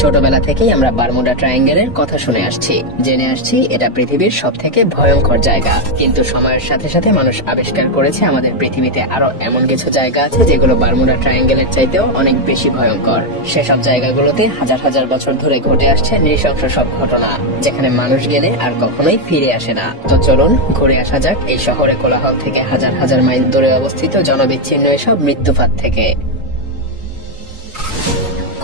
ছোটবেলা থেকেই আমরা বারমুডা ট্রায়াঙ্গেলের কথা শুনে আসছি, জেনে আসছি এটা পৃথিবীর সব থেকে ভয়ঙ্কর জায়গা। কিন্তু সময়ের সাথে সাথে মানুষ আবিষ্কার করেছে আমাদের পৃথিবীতে আরো এমন কিছু জায়গা আছে যেগুলো বারমুডা ট্রায়াঙ্গেলের চাইতেও অনেক বেশি ভয়ঙ্কর। সেসব জায়গাগুলোতে হাজার হাজার বছর ধরে ঘটে আসছে নৃশংস সব ঘটনা, যেখানে মানুষ গেলে আর কখনোই ফিরে আসে না। তো চলুন ঘুরে আসা যাক এই শহরে কোলাহল থেকে হাজার হাজার মাইল দূরে অবস্থিত জনবিচ্ছিন্ন এসব মৃত্যুফাত থেকে।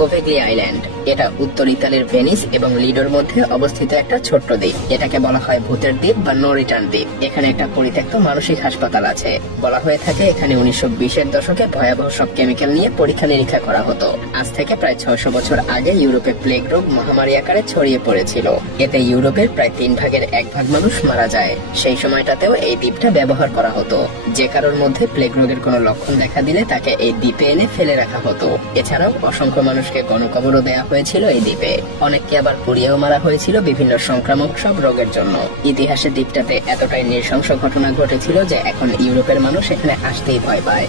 কোভেগ্লি আইল্যান্ড, এটা উত্তর ইতালির ভেনিস এবং লিডোর মধ্যে অবস্থিত একটা ছোট্ট দ্বীপ। এটাকে বলা হয় ভূতের দ্বীপ বা নো রিটার্ন দ্বীপ। এখানে একটা পরিত্যক্ত মানসিক হাসপাতাল আছে। বলা হয়ে থাকে এখানে 1920-এর দশকে ভয়াবহ সব কেমিক্যাল নিয়ে পরীক্ষা নিরীক্ষা করা হতো। আজ থেকে প্রায় 600 বছর আগে ইউরোপে প্লেগ রোগ মহামারী আকারে ছড়িয়ে পড়েছিল। এতে ইউরোপের প্রায় 3 ভাগের 1 ভাগ মানুষ মারা যায়। সেই সময়টাতেও এই দ্বীপটা ব্যবহার করা হতো। যে কারোর মধ্যে প্লেগ রোগের কোনো লক্ষণ দেখা দিলে তাকে এই দ্বীপে এনে ফেলে রাখা হতো। এছাড়াও অসংখ্য মানুষকে গণকবরও দেয়া হয়েছিল এই দ্বীপে। অনেককে আবার পুড়িয়েও মারা হয়েছিল বিভিন্ন সংক্রামক সব রোগের জন্য। ইতিহাসে দ্বীপটাতে এতটাই নৃশংস ঘটনা ঘটেছিল যে এখন ইউরোপের মানুষ এখানে আসতেই ভয় পায়।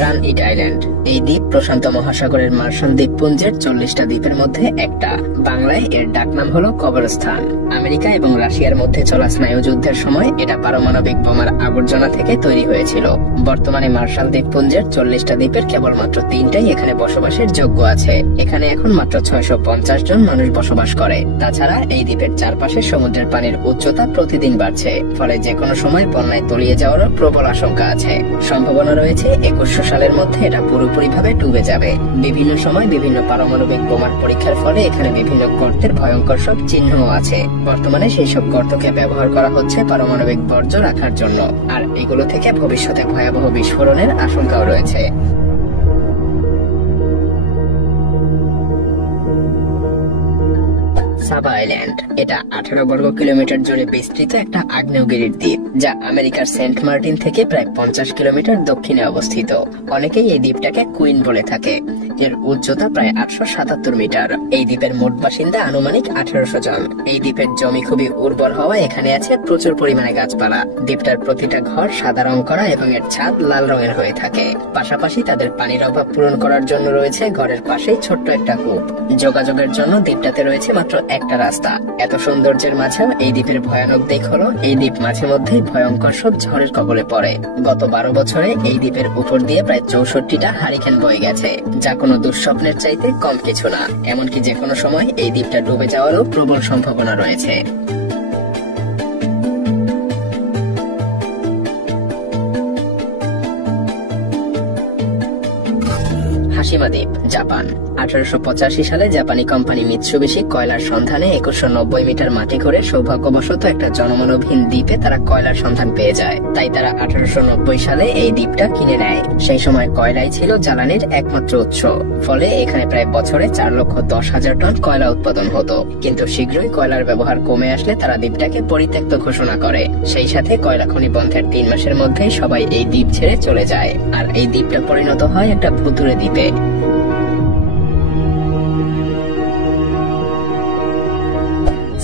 রান ইট আইল্যান্ড, এই দ্বীপ প্রশান্ত মহাসাগরের মার্শাল দ্বীপপুঞ্জের 40টা দ্বীপের মধ্যে একটা। বাংলায় এর ডাকনাম হলো কবরস্থান। আমেরিকা এবং রাশিয়ার মধ্যে চলা স্নায়ুযুদ্ধের সময় এটা পারমাণবিক বোমার আবর্জনা থেকে তৈরি হয়েছিল। বর্তমানে মার্শাল দ্বীপপুঞ্জের 40টা দ্বীপের কেবলমাত্র 3টাই এখানে বসবাসের যোগ্য আছে। এখানে এখন মাত্র 650 জন মানুষ বসবাস করে। তাছাড়া এই দ্বীপের চারপাশে সমুদ্রের পানির উচ্চতা প্রতিদিন বাড়ছে, ফলে যে কোনো সময় বন্যায় তলিয়ে যাওয়ারও প্রবল আশঙ্কা আছে। সম্ভাবনা রয়েছে 2100 সালের মধ্যে এটা পুরোপুরিভাবে ডুবে যাবে। বিভিন্ন সময় বিভিন্ন পারমাণবিক বোমার পরীক্ষার ফলে এখানে বিভিন্ন গর্তের ভয়ঙ্কর সব চিহ্নও আছে। বর্তমানে সেই সব গর্তকে ব্যবহার করা হচ্ছে পারমাণবিক বর্জ্য রাখার জন্য, আর এগুলো থেকে ভবিষ্যতে ভয়াবহ বিস্ফোরণের আশঙ্কাও রয়েছে। সাবা আইল্যান্ড, এটা 18 বর্গ কিলোমিটার জুড়ে বিস্তৃত একটা আগ্নেয়গিরির দ্বীপ, যা আমেরিকার সেন্ট মার্টিন থেকে প্রায় 50 কিলোমিটার দক্ষিণে অবস্থিত। অনেকেই এই দ্বীপটাকে কুইন বলে থাকে। এর উচ্চতা প্রায় 877 মিটার। এই দ্বীপের মোট বাসিন্দা আনুমানিক 1800 জন। এই দ্বীপের জমি খুবই উর্বর হওয়ায় এখানে আছে প্রচুর পরিমাণে গাছপালা। দ্বীপটার প্রতিটা ঘর সাদা রং করা এবং এর ছাদ লাল রঙের হয়ে থাকে। পাশাপাশি তাদের পানির অভাব পূরণ করার জন্য রয়েছে ঘরের পাশেই ছোট্ট একটা কূপ। যোগাযোগের জন্য দ্বীপটাতে রয়েছে মাত্র একটা রাস্তা। এত সৌন্দর্যের মাঝেও এই দ্বীপের ভয়ানক দিক হলো এই দ্বীপ মাঝে মধ্যেই ভয়ঙ্কর সব ঝড়ের কবলে পড়ে। গত 12 বছরে এই দ্বীপের উপর দিয়ে প্রায় 64টা হারিকেন বয়ে গেছে, যা কোনো দুঃস্বপ্নের চাইতে কম কিছু না। এমনকি যে কোনো সময় এই দ্বীপটা ডুবে যাওয়ারও প্রবল সম্ভাবনা রয়েছে। হাশিমা দ্বীপ, জাপান। 1885 সালে জাপানি কোম্পানি মিৎসুবিশি কয়লার সন্ধানে 2190 মিটার মাটি করে সৌভাগ্যবশত একটা জনমানবহীন দ্বীপে তারা কয়লার সন্ধান পেয়ে যায়। তাই তারা 1890 সালে এই দ্বীপটা কিনে নেয়। সেই সময় কয়লাই ছিল জ্বালানির একমাত্র উৎস, ফলে এখানে প্রায় বছরে 4,10,000 টন কয়লা উৎপাদন হতো। কিন্তু শীঘ্রই কয়লার ব্যবহার কমে আসলে তারা দ্বীপটাকে পরিত্যক্ত ঘোষণা করে। সেই সাথে কয়লা খনি বন্ধের 3 মাসের মধ্যেই সবাই এই দ্বীপ ছেড়ে চলে যায়, আর এই দ্বীপটা পরিণত হয় একটা ভুতুড়ে দ্বীপে।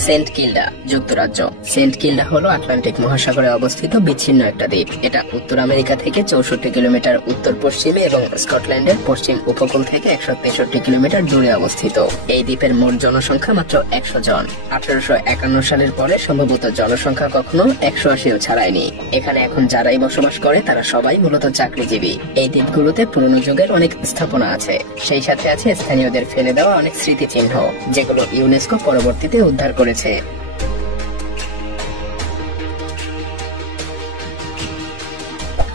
সেন্ট কিল্ডা, যুক্তরাজ্য। সেন্ট কিল্ডা হলো আটলান্টিক মহাসাগরে অবস্থিত বিচ্ছিন্ন একটা দ্বীপ। এটা উত্তর আমেরিকা থেকে 64 কিলোমিটার উত্তর পশ্চিমে এবং স্কটল্যান্ডের পশ্চিম উপকূল থেকে 163 কিলোমিটার দূরে অবস্থিত। এই দ্বীপের মোট জনসংখ্যা মাত্র 100 জন। 1851 সালের পরে সম্ভবত জনসংখ্যা কখনো 180ও ছাড়ায়নি। এখানে এখন যারাই বসবাস করে তারা সবাই মূলত চাকরিজীবী। এই দ্বীপগুলোতে পুরনো যুগের অনেক স্থাপনা আছে। সেই সাথে আছে স্থানীয়দের ফেলে দেওয়া অনেক স্মৃতিচিহ্ন, যেগুলো ইউনেস্কো পরবর্তীতে উদ্ধার করেছে।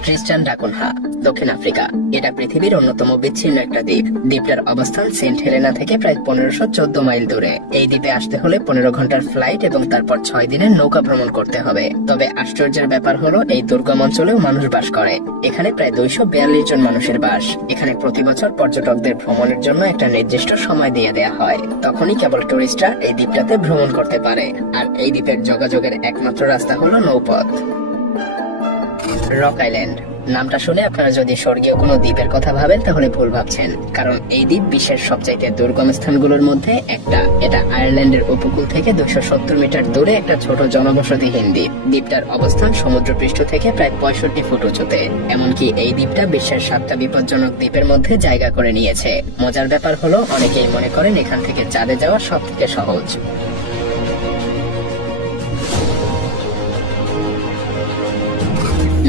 ক্রিস্টান ডা কুনহা, দক্ষিণ আফ্রিকা। এটা পৃথিবীর অন্যতম বিচ্ছিন্ন একটা দ্বীপ। দ্বীপটার অবস্থান সেন্ট হেলেনা থেকে প্রায় 1514 মাইল দূরে। এই দ্বীপে আসতে হলে 15 ঘন্টার ফ্লাইট এবং তারপর 6 দিনের নৌকা ভ্রমণ করতে হবে। তবে আশ্চর্যের ব্যাপার হলো এই দুর্গম অঞ্চলেও মানুষ বাস করে। এখানে প্রায় 242 জন মানুষের বাস। এখানে প্রতি বছর পর্যটকদের ভ্রমণের জন্য একটা নির্দিষ্ট সময় দিয়ে দেয়া হয়। তখনই কেবল টুরিস্টরা এই দ্বীপটাতে ভ্রমণ করতে পারে। আর এই দ্বীপের যোগাযোগের একমাত্র রাস্তা হলো নৌপথ। রক আইল্যান্ড নামটা শুনে আপনারা যদি স্বর্গীয় কোনো দ্বীপের কথা ভাবেন তাহলে ভুল ভাবছেন, কারণ এই দ্বীপ বিশ্বের সবচাইতে দুর্গম স্থানগুলোর মধ্যে একটা। এটা আয়ারল্যান্ডের উপকূল থেকে 270 মিটার দূরে একটা ছোট জনবসতিহীন দ্বীপ। দ্বীপটার অবস্থান সমুদ্রপৃষ্ঠ থেকে প্রায় 65 ফুট উঁচুতে। এমনকি এই দ্বীপটা বিশ্বের 7টা বিপজ্জনক দ্বীপের মধ্যে জায়গা করে নিয়েছে। মজার ব্যাপার হলো, অনেকেই মনে করেন এখান থেকে চাঁদে যাওয়া সব থেকে সহজ।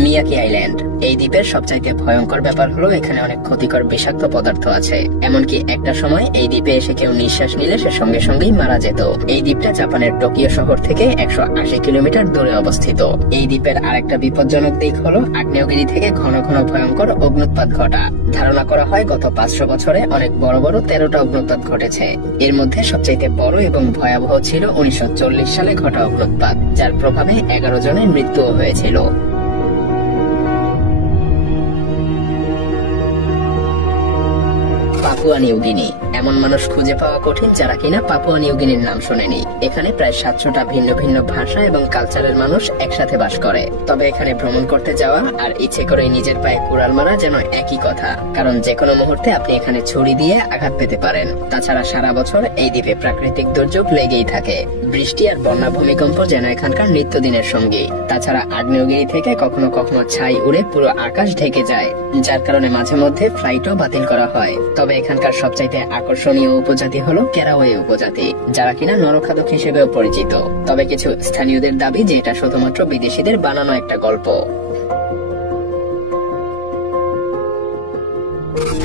মিয়াকি আইল্যান্ড এই দ্বীপের সবচাইতে ভয়ঙ্কর ব্যাপার হলো এখানে অনেক ক্ষতিকর বিষাক্ত পদার্থ আছে। এমনকি একটা সময় এই দ্বীপে এসে কেউ নিঃশ্বাস নিলে সে সঙ্গে সঙ্গেই মারা যেত। এই দ্বীপটা জাপানের টোকিও শহর থেকে 180 কিলোমিটার দূরে অবস্থিত। এই দ্বীপের আরেকটা বিপজ্জনক দিক হলো আগ্নেয়গিরি থেকে ঘন ঘন ভয়ঙ্কর অগ্নুৎপাত ঘটা। ধারণা করা হয় গত 500 বছরে অনেক বড় বড় 13টা অগ্নুৎপাত ঘটেছে। এর মধ্যে সবচাইতে বড় এবং ভয়াবহ ছিল 1940 সালে ঘটা অগ্নুৎপাত, যার প্রভাবে 11 জনের মৃত্যুও হয়েছিল। পাপুয়া নিউগিনি এমন মানুষ খুঁজে পাওয়া কঠিন যারা কিনা পাপুয়া নিউগিনির নাম শোনেনি। এখানে প্রায় 700টা ভিন্ন ভিন্ন ভাষা এবং কালচারের মানুষ একসাথে বাস করে। তবে এখানে ভ্রমণ করতে যাওয়া আর ইচ্ছে করে নিজের পায়ে কুড়াল মারা যেন একই কথা, কারণ যে কোনো মুহূর্তে আপনি এখানে ছুরি দিয়ে আঘাত পেতে পারেন। তাছাড়া সারা বছর এই দ্বীপে প্রাকৃতিক দুর্যোগ লেগেই থাকে। বৃষ্টি আর বন্যা ভূমিকম্প যেন এখানকার নিত্যদিনের সঙ্গী। তাছাড়া আগ্নেয়গিরি থেকে কখনো কখনো ছাই উড়ে পুরো আকাশ ঢেকে যায়, যার কারণে মাঝে মধ্যে ফ্লাইটও বাতিল করা হয়। তবে এখানকার সবচাইতে আকর্ষণীয় উপজাতি হলো কেরাওয়ে উপজাতি, যারা কিনা নরখাদক হিসেবেও পরিচিত। তবে কিছু স্থানীয়দের দাবি যে এটা শুধুমাত্র বিদেশিদের বানানো একটা গল্প।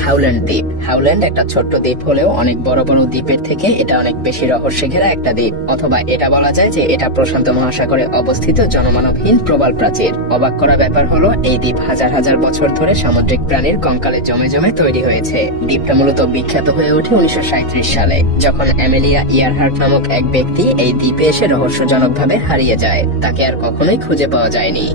হাউল্যান্ড দ্বীপ হাউল্যান্ড একটা ছোট্ট দ্বীপ হলেও অনেক বড় বড় দ্বীপের থেকে এটা অনেক বেশি রহস্যে ঘেরা একটা দ্বীপ। অথবা এটা বলা যায় যে এটা প্রশান্ত মহাসাগরে অবস্থিত জনমানবহীন প্রবাল প্রাচীর। অবাক করা ব্যাপার হলো এই দ্বীপ হাজার হাজার বছর ধরে সামুদ্রিক প্রাণীর কঙ্কালে জমে জমে তৈরি হয়েছে। দ্বীপটা মূলত বিখ্যাত হয়ে ওঠে 1937 সালে, যখন অ্যামেলিয়া ইয়ারহার্ট নামক এক ব্যক্তি এই দ্বীপে এসে রহস্যজনকভাবে হারিয়ে যায়। তাকে আর কখনোই খুঁজে পাওয়া যায়নি।